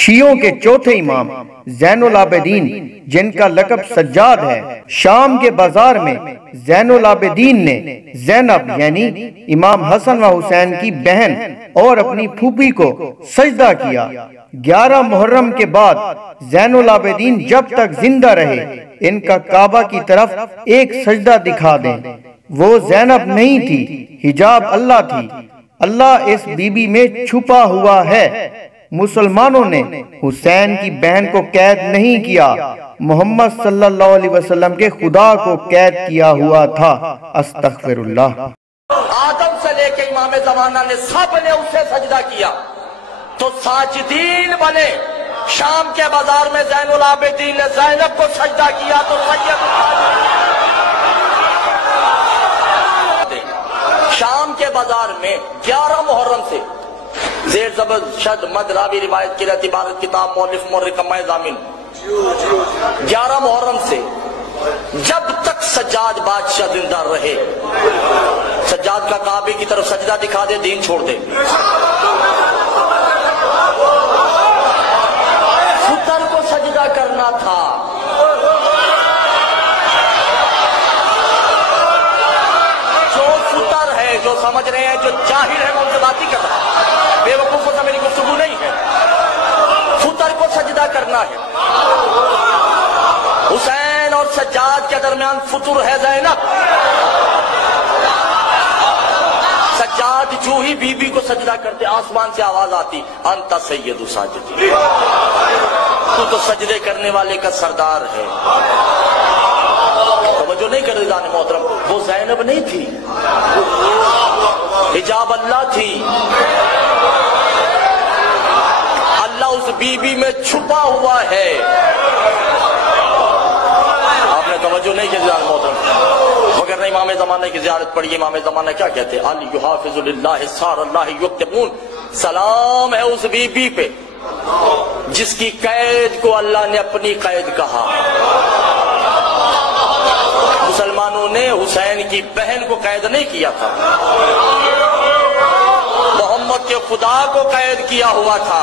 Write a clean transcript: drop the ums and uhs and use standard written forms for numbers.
شیعوں کے چوتھے امام زین العابدین جن کا لقب سجاد ہے، شام کے بازار میں زین العابدین نے زینب یعنی امام حسن و حسین کی بہن اور اپنی پھوپھی کو سجدہ کیا۔ 11 محرم کے بعد زین العابدین جب تک زندہ رہے ان کا کعبہ کی طرف ایک سجدہ دکھا دیں۔ وہ زینب نہیں تھی، حجاب اللہ تھی۔ اللہ اس بی بی میں چھپا ہوا ہے۔ مسلمانوں نے حسین کی بہن کو قید نہیں کیا، محمد صلی اللہ علیہ وسلم کے خدا کو قید کیا ہوا تھا۔ استغفر اللہ۔ آدم سے لے کے امام زمانہ نے سب نے اسے سجدہ کیا تو ساجدین بنے۔ شام کے بازار میں زین العابدین نے زینب کو سجدہ کیا تو سید شام کے بازار میں 11 محرم سے زیر زبر شد مد راوی روایت کی رہتی عبارت کتاب مؤلف مرکمہ ضامن 11 محرم سے جب تک سجاد بادشاہ زندہ رہے، سجاد کا کعبے کی طرف سجدہ دکھا دے دین چھوڑ دے۔ فطر کو سجدہ کرنا تھا، جو فطر ہے، جو سمجھ رہے ہیں، جو جاہل ہے وہ ان سے بات ہی کر رہا ہے، بے وقوفوں سے میری گفتگو نہیں ہے۔ فطر کو سجدہ کرنا ہے۔ حسین اور سجاد کے درمیان فطر ہے زینب۔ سجاد جو ہی بی بی کو سجدہ کرتے آسمان سے آواز آتی انت سید ساجدین، تو سجدے کرنے والے کا سردار ہے۔ توجہ نہیں کر رضا نے محترم، وہ زینب نہیں تھی، حجاب اللہ تھی۔ اللہ اس بی بی میں چھپا ہوا ہے۔ آپ نے توجہ نہیں کی رضا نے محترم، مگر نے امام زمانہ کی زیارت پڑھی۔ امام زمانہ کیا کہتے ہیں؟ علی یحافظ للہ سار اللہ یکتمون، سلام ہے اس بی بی پہ جس کی قید کو اللہ نے اپنی قید کہا۔ مسلمانوں نے حسین کی بہن کو قید نہیں کیا تھا، محمد کے خدا کو قید کیا ہوا تھا۔